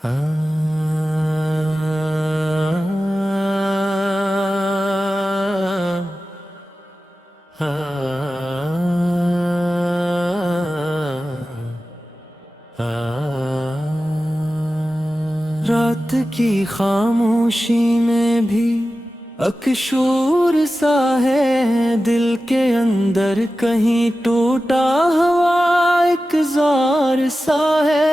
रात की खामोशी में भी अकशूर सा है, दिल के अंदर कहीं टूटा हुआ एक जार सा है।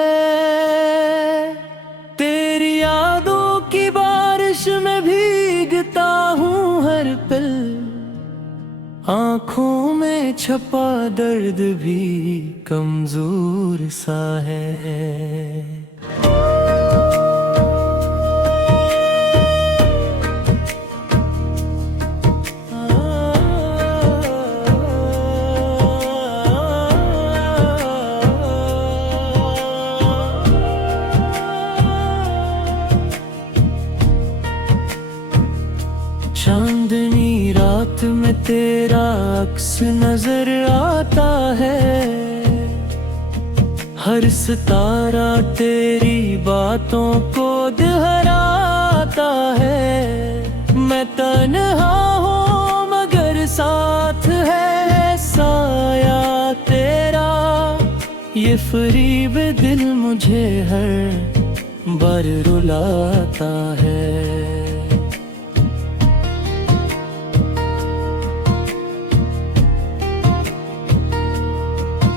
तेरी यादों की बारिश में भीगता हूँ हर पल, आँखों में छपा दर्द भी कमजोर सा है। चांदनी रात में तेरा अक्स नजर आता है, हर सितारा तेरी बातों को दोहराता है। मैं तन्हा हूँ मगर साथ है साया तेरा, ये फरीब दिल मुझे हर बार रुलाता है।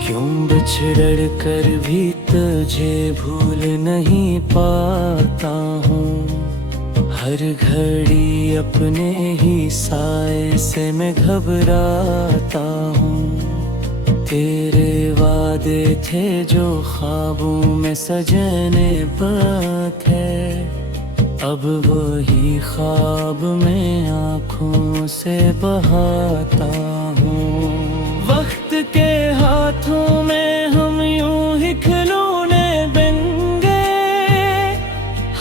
क्यों बिछड़ कर भी तुझे भूल नहीं पाता हूँ, हर घड़ी अपने ही साए से मैं घबराता हूँ। तेरे वादे थे जो ख्वाबों में सजने बात है, अब वही ख्वाब मैं आँखों से बहाता हूँ। वक्त के हाथों में हम यूं ही खिलौने बन गए,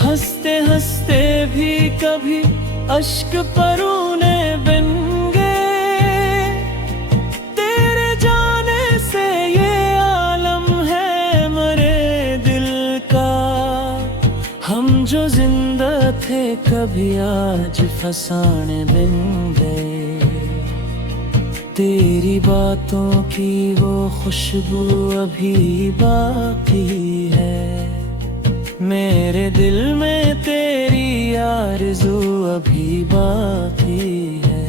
हंसते हंसते भी कभी अश्क परोने बन गए। तेरे जाने से ये आलम है मरे दिल का, हम जो जिंदा थे कभी आज फसाने बन गए। तेरी बातों की वो खुशबू अभी बाकी है, मेरे दिल में तेरी आरज़ू अभी बाकी है।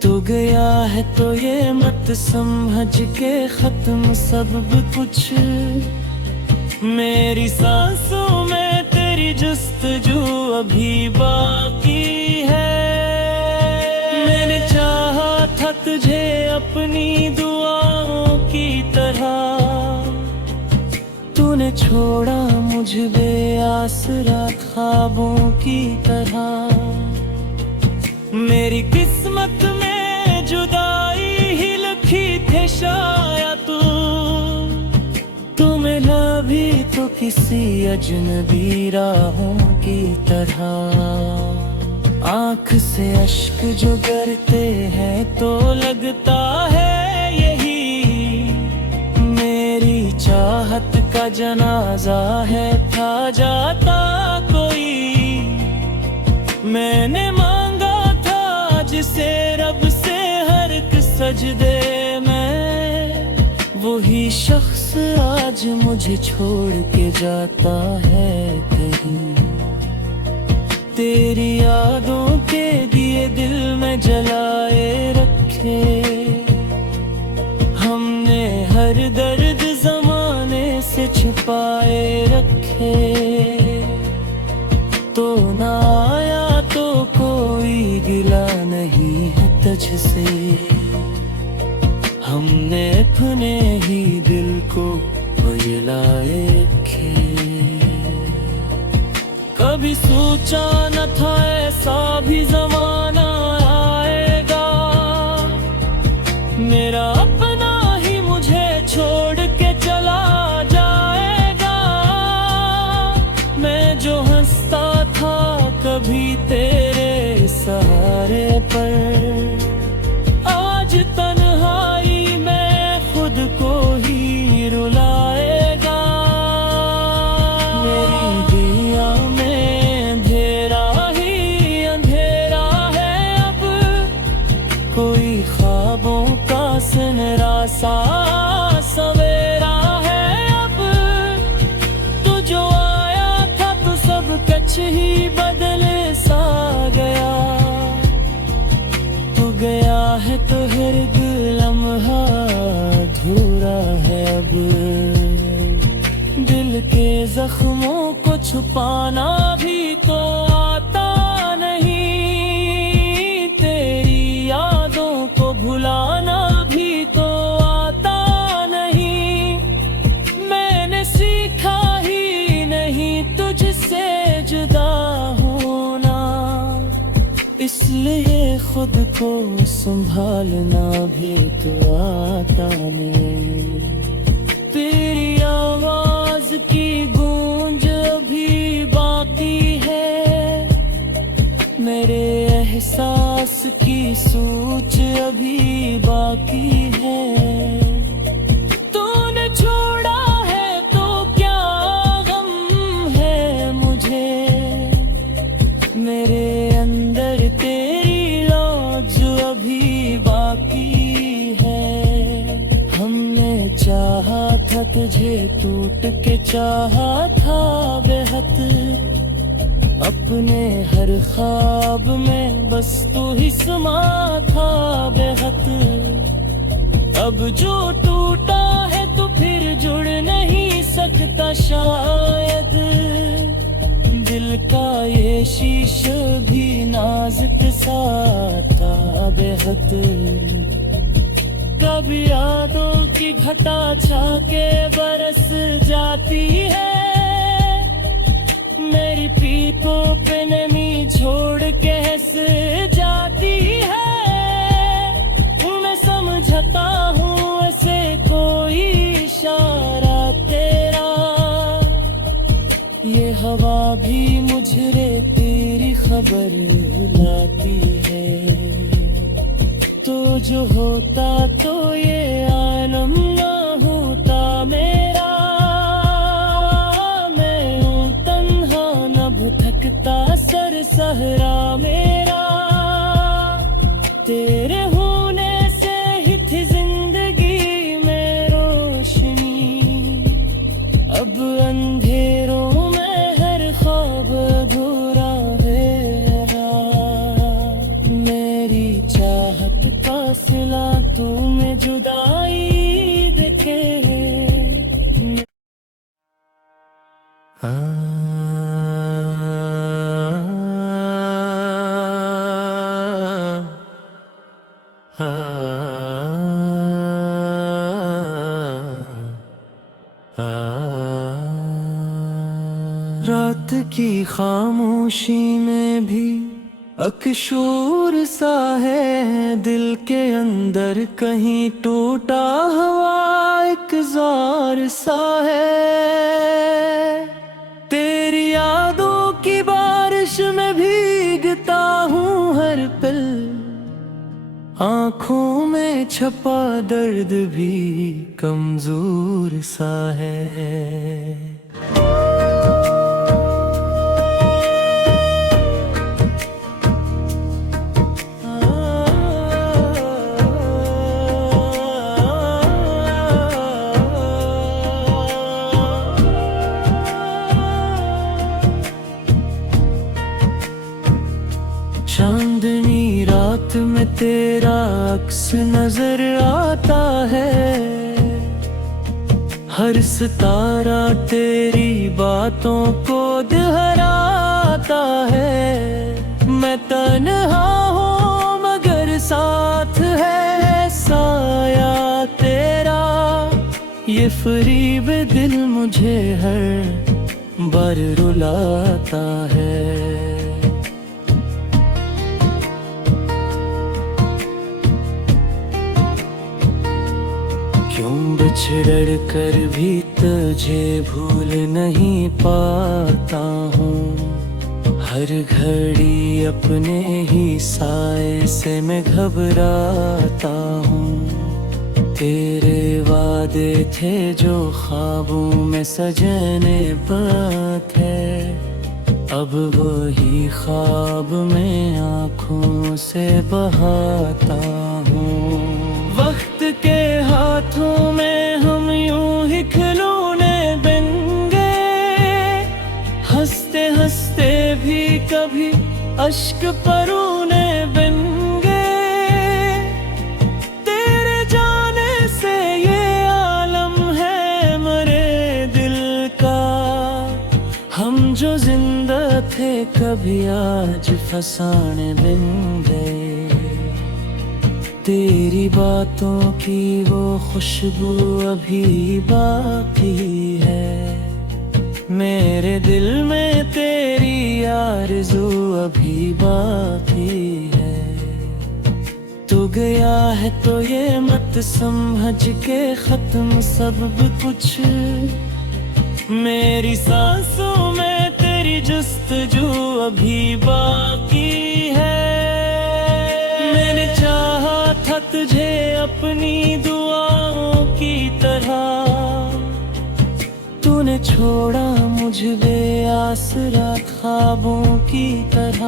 तू गया है तो ये मत समझ के खत्म सब कुछ, मेरी सांसों में तेरी जुस्तजू अभी बाकी है। मैंने चाहा था तुझे अपनी दुआओं की तरह, तूने छोड़ा मुझ बेआसरा ख्वाबों की तरह। मेरी किस्मत में जुदाई ही लिखी थी शायद तू मिला भी तो किसी अजनबी राहों की तरह। आँख से अश्क जो गिरते हैं तो लगता है यही मेरी चाहत का जनाजा है, था जाता कोई। मैंने मांगा था जिसे रब से हर एक सजदे में, वही शख्स आज मुझे छोड़ के जाता है कहीं। तेरी यादों के दिए दिल में जलाए रखे, हमने हर दर्द जमाने से छुपाए रखे। तो ना आया तो कोई गिला नहीं है तुझसे, हमने अपने ही दिल को बहलाए रखे। कभी सोचा न था ऐसा भी जमाना आएगा, मेरा अपना ही मुझे छोड़ के चला जाएगा। मैं जो हंसता था कभी तेरे सहारे पर, आज तन्हाई में खुद को ही रुलाएगा। जख्मों को छुपाना भी तो आता नहीं, तेरी यादों को भुलाना भी तो आता नहीं। मैंने सीखा ही नहीं तुझसे जुदा होना, इसलिए खुद को संभालना भी तो आता नहीं। तेरी आवाज की गूंज अभी बाकी है, मेरे एहसास की सूच अभी बाकी है। तूने छोड़ा है तो क्या गम है मुझे, मेरे अंदर तेरी लौज अभी बाकी है। हमने चाहा था तुझे, टूट के चाहा था बेहद, अपने हर ख्वाब में बस तू ही समा था बेहद। अब जो टूटा है तो फिर जुड़ नहीं सकता शायद, दिल का ये शीशा भी नाजुक सा था बेहद। कब यादों की घटा छा के बरस जाती है, मेरी पीपों पे नमी छोड़ के हंस जाती है। मैं समझता हूँ ऐसे कोई इशारा तेरा, ये हवा भी मुझे तेरी खबर लाती है। तो जो होता तो ये आलम ना होता मेरा, मैं हूँ तन्हा नभ थकता सर सहरा मेरा। तेरे होने से ही थी जिंदगी में रोशनी, अब अंधेरों में हर ख्वाब अधूरा है। मेरी चाहत का सिला तू में जुदाई देखे। रात की खामोशी में भी अकशूर सा है, दिल के अंदर कहीं टूटा हुआ एक जार सा है। तेरी यादों की बारिश में भीगता हूँ हर पल, आँखों में छपा दर्द भी कमजोर सा है। चांदनी रात में तेरा अक्स नजर आता है, हर सितारा तेरी बातों को दोहराता है। मैं तन्हा हूँ मगर साथ है साया तेरा, ये फरीब दिल मुझे हर बार रुलाता है। क्यों बिछड़ कर भी तुझे भूल नहीं पाता हूँ, हर घड़ी अपने ही साए से मैं घबराता हूँ। तेरे वादे थे जो ख्वाबों में सजने बात है, अब वही ख्वाब में आँखों से बहाता हूँ। वक्त के हाथों में हम यूं ही खिलौने बन गए, हंसते हंसते भी कभी अश्क परोने बन गए। तेरे जाने से ये आलम है मरे दिल का, जो जिंदा थे कभी आज फसाने बिन गए। तेरी बातों की वो खुशबू अभी बाकी है। मेरे दिल में तेरी आरज़ू अभी बाकी है। तू गया है तो ये मत समझ के खत्म सब कुछ। मेरी सांसों में तेरी जुस्तजू अभी बाकी है। मैंने चाहा था तुझे अपनी दुआओं की तरह, तूने छोड़ा मुझे बेआसरा ख्वाबों की तरह।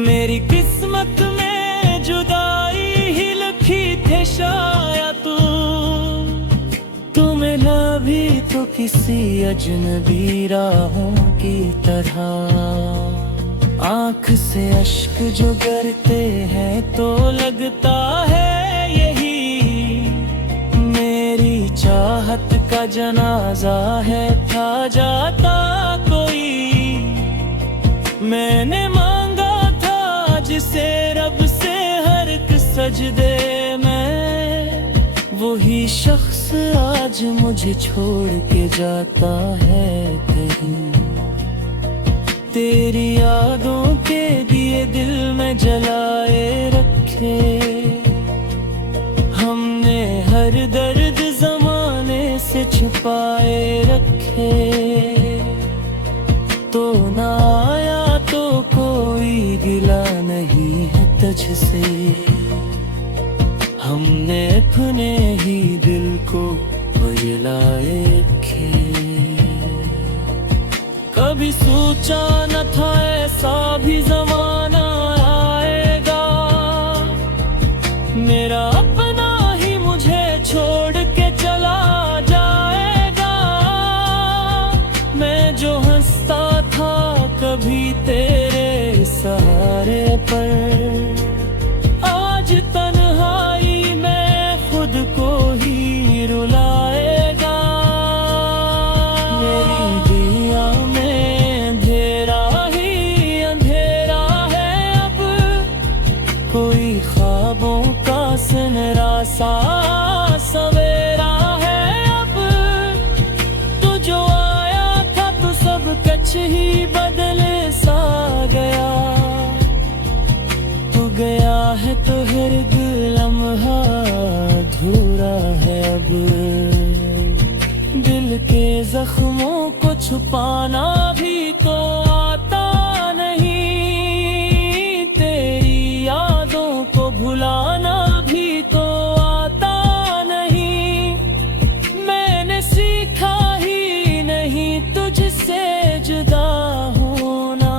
मेरी किस्मत में जुदाई ही लिखी थी शायद तू मिला भी तो किसी अजनबी राहों की तरह। आँख से अश्क जो गिरते हैं तो लगता है यही मेरी चाहत का जनाजा है। था जाता कोई मैंने मांगा था जिसे रब से हर एक सजदे में, वही शख्स आज मुझे छोड़ के जाता है कहीं। तेरी यादों के दिए दिल में जलाए रखे, हमने हर दर्द जमाने से छुपाए रखे। तो ना आया तो कोई गिला नहीं है तुझसे, हमने अपने ही दिल को बहलाए रखे। कभी सोचा न था ऐसा भी जमाना आएगा, मेरा अपना ही मुझे छोड़ के चला जाएगा। मैं जो हंसता था कभी तेरे सहारे पर, आज तन्हाई में खुद को ही रुलाएगा। मेरी दुनिया में अंधेरा ही अंधेरा है अब, कोई ख्वाबों का सुनहरा सा सवेरा है अब। तू जो आया था तो सब कुछ ही बदल सा गया। तू गया है तो हर लम्हा अधूरा है अब। दिल के जख्मों को छुपाना भी तो आता नहीं, तेरी यादों को भुलाना भी तो आता नहीं। मैंने सीखा ही नहीं तुझसे जुदा होना,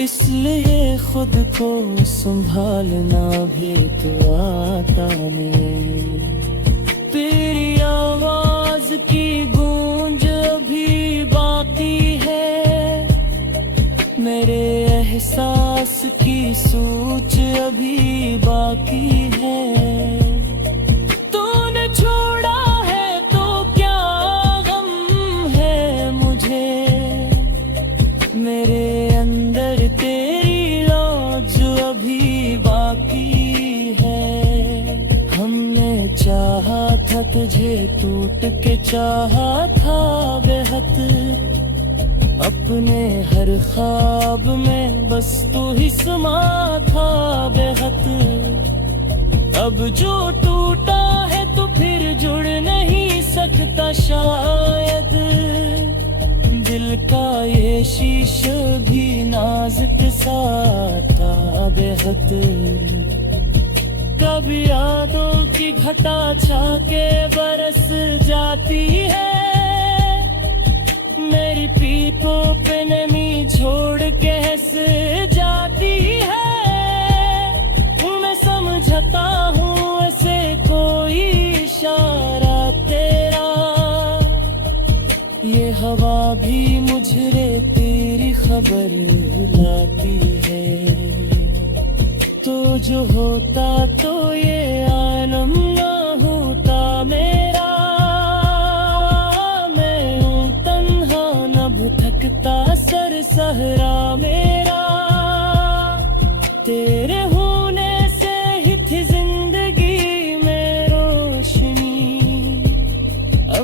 इसलिए खुद को संभालना भी तो आता नहीं। तेरी आवाज की गूंज अभी बाकी है, मेरे एहसास की सोच अभी बाकी है। तूने छोड़ा है तो क्या गम है मुझे, मेरे अंदर तेरी लौट अभी बाकी है। हमने चाहा था तुझे टूट के चाहा था बेहद, अपने हर ख्वाब में बस तू ही समा था बेहद। अब जो टूटा है तो फिर जुड़ नहीं सकता शायद, दिल का ये शीशा भी नाजुक सा था बेहद। कभी यादों की घटा छा के बरस जाती है, मेरी पीपों पे नमी छोड़ के हंस जाती है। मैं समझता हूँ ऐसे कोई इशारा तेरा, ये हवा भी मुझे तेरी खबर लाती है। तो जो होता तो ये आलम ना होता मेरा, मैं हूँ तन्हा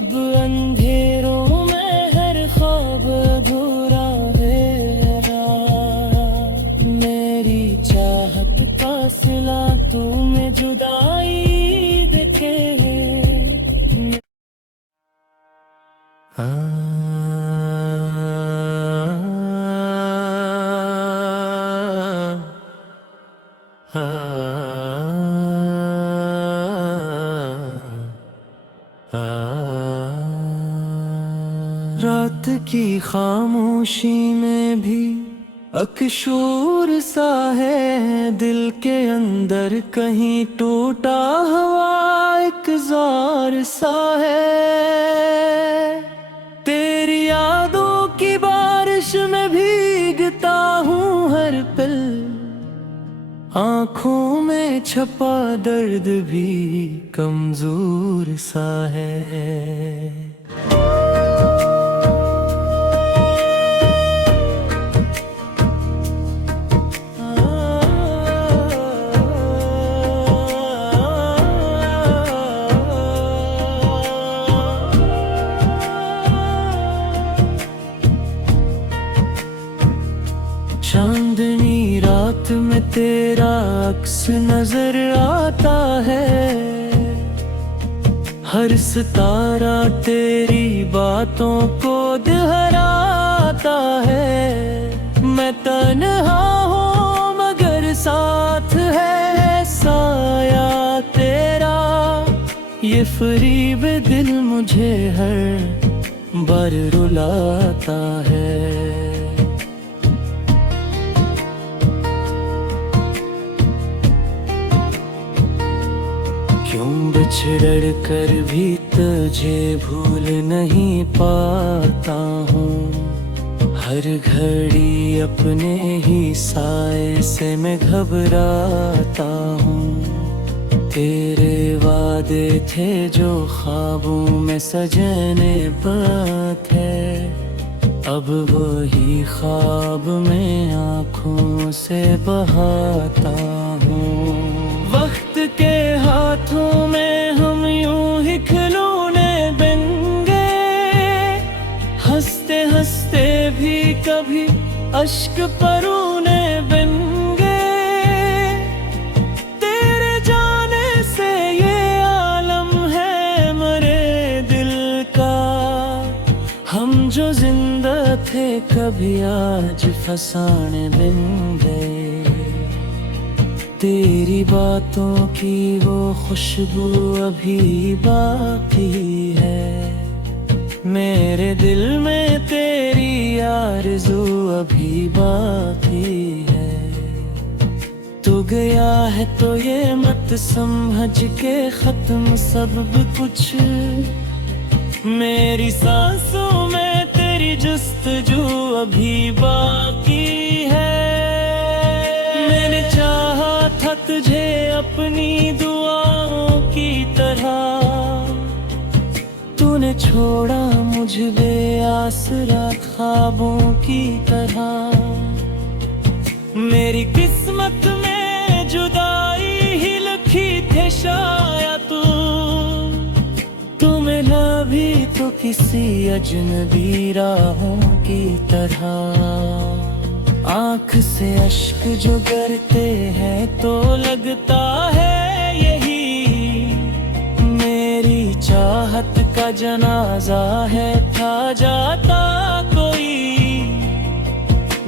अब अंधेरों में हर ख्वाब अधूरा मेरा, मेरी चाहत का सिला तू में जुदाई देखे। रात की खामोशी में भी अकशूर सा है, दिल के अंदर कहीं टूटा हुआ एक जार सा है। तेरी यादों की बारिश में भीगता हूँ हर पल, आँखों में छपा दर्द भी कमजोर सा है। चांदनी रात में तेरा अक्स नजर आता है, हर सितारा तेरी बातों को दोहराता है। मैं तन्हा हूँ मगर साथ है साया तेरा, ये फरीब दिल मुझे हर बार रुलाता है। क्यों बिछड़ कर भी तुझे भूल नहीं पाता हूँ, हर घड़ी अपने ही साए से मैं घबराता हूँ। तेरे वादे थे जो ख्वाबों में सजने बात है, अब वही ख्वाब में आँखों से बहाता हूँ। वक्त के हाथों में हम यूं ही खिलौने बन गए, हंसते हंसते भी कभी अश्क परूने बन गए। तेरे जाने से ये आलम है मरे दिल का, हम जो जिंदा थे कभी आज फसाने बन गए। तेरी बातों की वो खुशबू अभी बाकी है, मेरे दिल में तेरी आरज़ू अभी बाकी है। तू गया है तो ये मत समझ के खत्म सब कुछ, मेरी सांसों में तेरी जुस्तजू अभी बाकी है। मैंने चाहा था तुझे अपनी दुआओं की तरह, तूने छोड़ा मुझे बेआसरा ख्वाबों की तरह। मेरी किस्मत में जुदाई ही लिखी थे शायद तू मिला भी तो किसी अजनबी राहों की तरह। आँख से अश्क जो गिरते हैं तो लगता है यही मेरी चाहत का जनाजा है, था जाता कोई।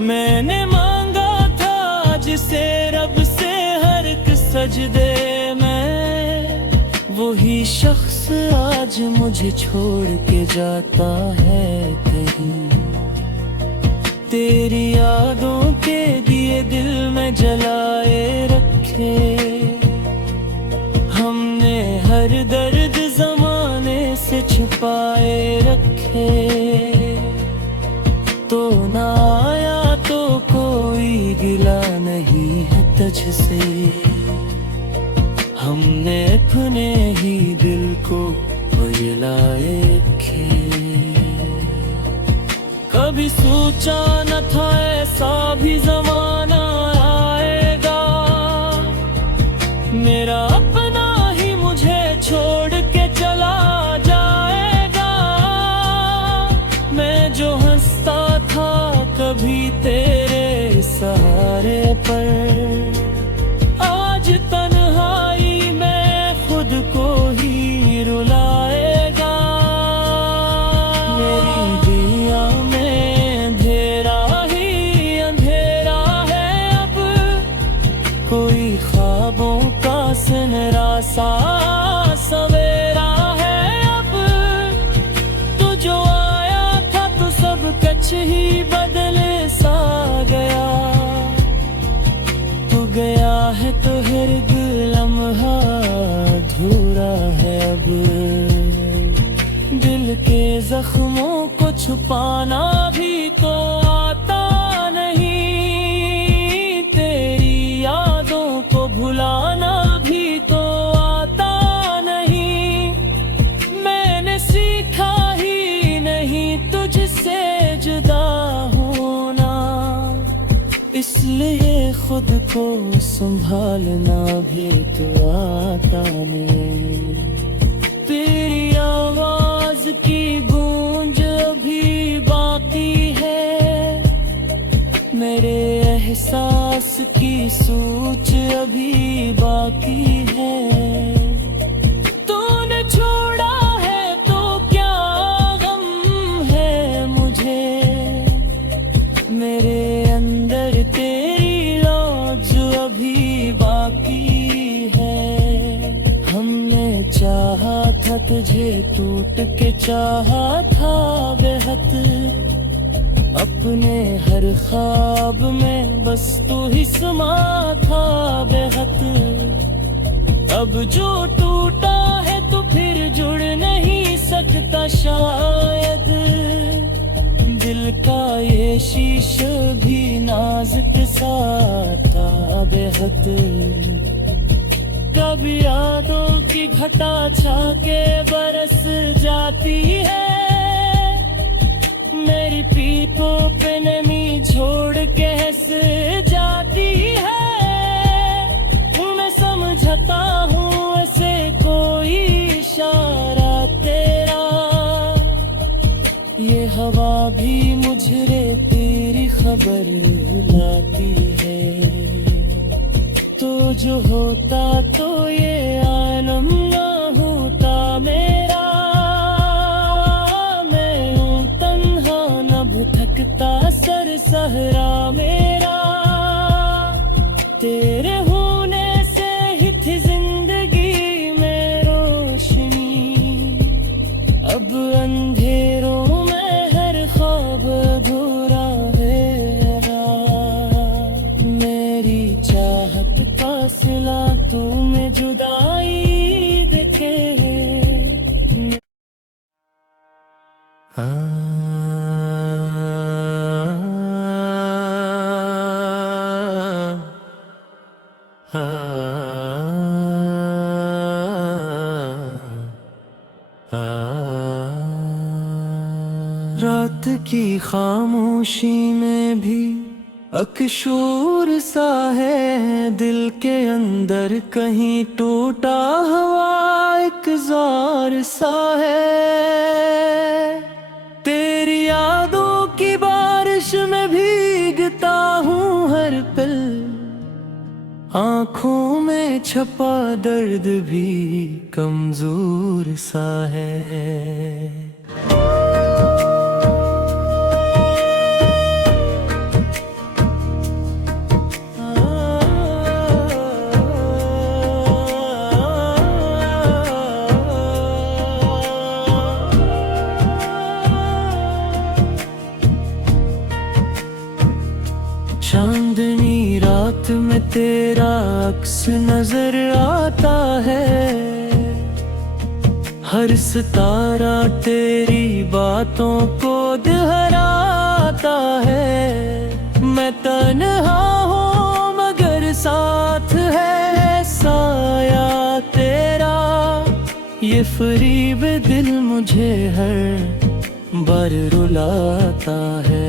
मैंने मांगा था जिसे रब से हर एक सजदे में, वही शख्स आज मुझे छोड़ के जाता है कहीं। तेरी यादों के दिए दिल में जलाए रखे, हमने हर दर्द जमाने से छुपाए रखे। तो ना आया तो कोई गिला नहीं है तुझसे, हमने अपने ही दिल को बहलाए रखे। कभी सोचा न था ऐसा भी जमाना आएगा, मेरा अपना ही मुझे छोड़ के चला जाएगा। पर आज तन्हाई में खुद को ही रुलाएगा। मेरी दुनिया में अंधेरा ही अंधेरा है अब, कोई ख्वाबों का सुनहरा सा सवेरा है अब। तो जो आया था तो सब कुछ ही बदले सा गया, तू गया है तो हर लम्हा अधूरा है अब। दिल के जख्मों को छुपाना भी तो आता नहीं, तेरी यादों को भुलाना भी तो आता नहीं। मैंने सीखा ही नहीं तुझसे जुदा होना, इसलिए खुद को संभालना भी तो आता नहीं। तेरी आवाज की गूंज अभी बाकी है, मेरे एहसास की सूच अभी बाकी है। तूने छोड़ा है तो क्या गम है मुझे, मेरे अंदर तेरी लौट अभी बाकी है। हमने चाहा था तुझे टूट के चाहा था बेहद, अपने हर ख्वाब में बस तू ही समा था बेहद। अब जो टूटा है तो फिर जुड़ नहीं सकता शायद, दिल का ये शीशा भी नाजुक सा था बेहद। कभी यादों की घटा छा के बरस जाती है, मेरी पीठों पे नमी छोड़ के हंस जाती है। मैं समझता हूँ ऐसे कोई इशारा तेरा, ये हवा भी मुझे तेरी खबर लाती है। तो जो होता तो ये आलम ना होता मेरा, मैं हूँ तन्हा नभ थकता सर सहरा मेरा। तेरे होने से ही थी जिंदगी में रोशनी, अब अंधेरों में हर ख्वाब अधूरा है। मेरी चाहत का सिला तू में जुदाई देखे। रात की खामोशी में भी अकशूर सा है, दिल के अंदर कहीं टूटा हुआ एक जार सा है। तेरी यादों की बारिश में भीगता हूँ हर पल, आँखों में छपा दर्द भी कमजोर सा है। चांदनी रात में तेरा अक्स नजर आता है, हर सितारा तेरी बातों को दोहराता है। मैं तन्हा हूँ मगर साथ है साया तेरा, ये फरीब दिल मुझे हर बार रुलाता है।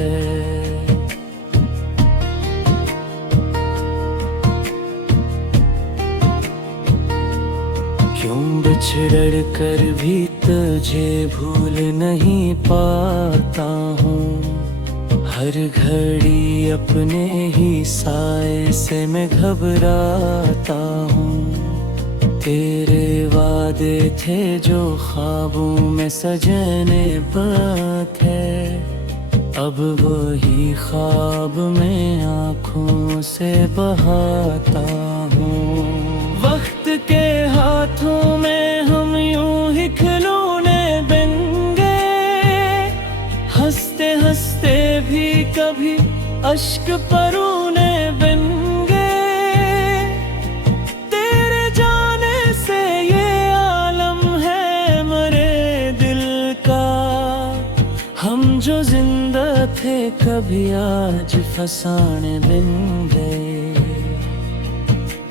क्यों बिछड़ कर भी तुझे भूल नहीं पाता हूँ, हर घड़ी अपने ही साए से मैं घबराता हूँ। तेरे वादे थे जो ख्वाबों में सजने बात है, अब वही ख्वाब मैं आँखों से बहाता हूँ। वक्त के हाथों में हम यूं ही खिलौने बन गए, हंसते हंसते भी कभी अश्क परूने बन गए। तेरे जाने से ये आलम है मरे दिल का, हम जो जिंदा थे कभी आज फसाने बन गए।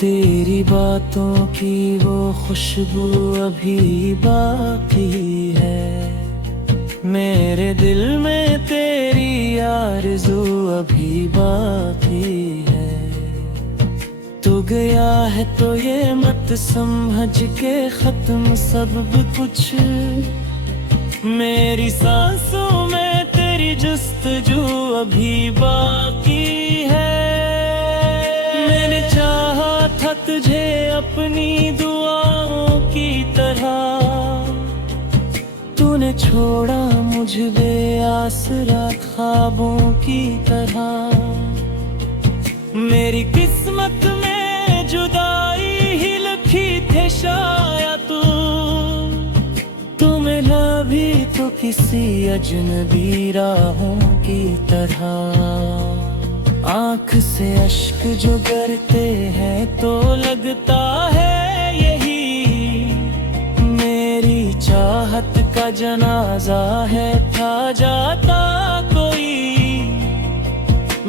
तेरी बातों की वो खुशबू अभी बाकी है, मेरे दिल में तेरी आरज़ू अभी बाकी है। तू गया है तो ये मत समझ के खत्म सब कुछ, मेरी सांसों में तेरी जुस्तजू अभी बाकी है। मैंने चाहा था तुझे अपनी दुआओं की तरह, तूने छोड़ा मुझ बेआसरा ख्वाबों की तरह। मेरी किस्मत में जुदाई ही लिखी थी शायद तू मिला भी तो किसी अजनबी राहों की तरह। आँख से अश्क जो गिरते हैं तो लगता है यही मेरी चाहत का जनाजा है, था जाता कोई।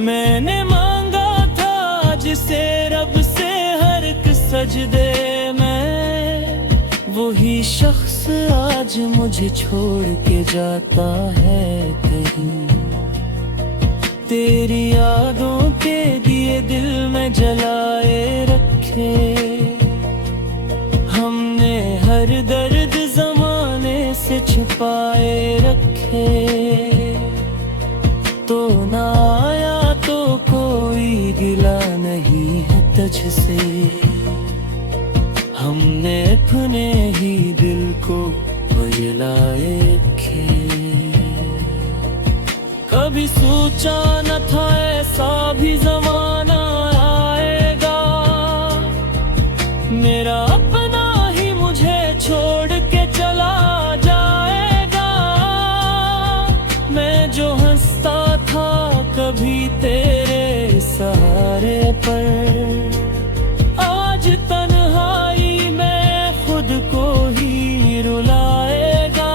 मैंने मांगा था जिसे रब से हर एक सजदे में, वही शख्स आज मुझे छोड़ के जाता है कहीं। तेरी यादों के दिए दिल में जलाए रखे, हमने हर दर्द जमाने से छुपाए रखे। तो ना आया तो कोई गिला नहीं है तुझसे, हमने अपने ही दिल को बजलाए रखे। कभी सोचा न था ऐसा भी जमाना आएगा, मेरा अपना ही मुझे छोड़ के चला जाएगा। मैं जो हंसता था कभी तेरे सहारे पर, आज तन्हाई में खुद को ही रुलाएगा।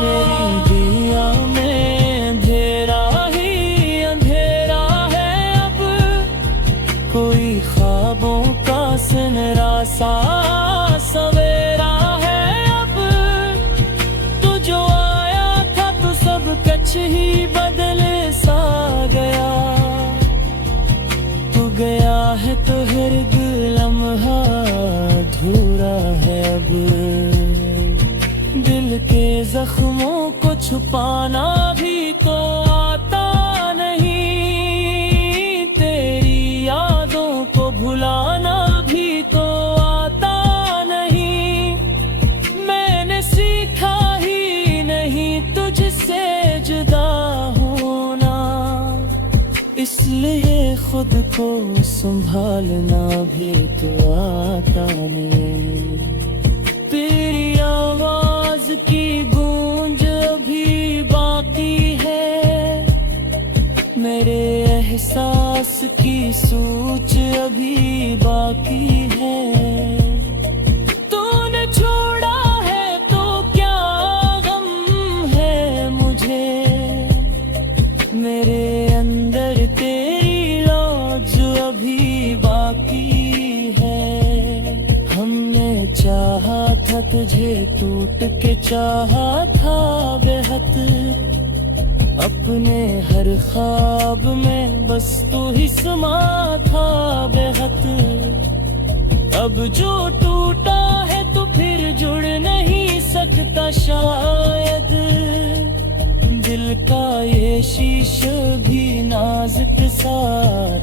मेरी दुनिया में अंधेरा ही अंधेरा है अब, कोई ख्वाबों का सुनहरा सा सवेरा है अब। तू जो आया था तो सब कुछ ही बदले सा गया, तू गया है तो हर लम्हा अधूरा है अब। दिल के जख्मों को छुपाना भी तो आता नहीं, तेरी यादों को भुलाना भी तो आता नहीं। मैंने सीखा ही नहीं तुझसे जुदा होना, इसलिए खुद को संभालना भी तो आता नहीं। तेरी आवाज की गूंज अभी बाकी है, मेरे एहसास की सोच अभी बाकी है। तूने छोड़ा है तो क्या गम है मुझे, मेरे अंदर तेरी लौट अभी बाकी है। हमने चाहा था तुझे टूट के चाहा था बेहद, अपने हर ख्वाब में बस तू ही समा था बेहद। अब जो टूटा है तो फिर जुड़ नहीं सकता शायद, दिल का ये शीश भी नाजुक सा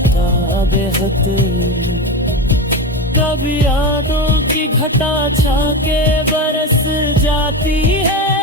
था बेहद। कब यादों की घटा छा के बरस जाती है,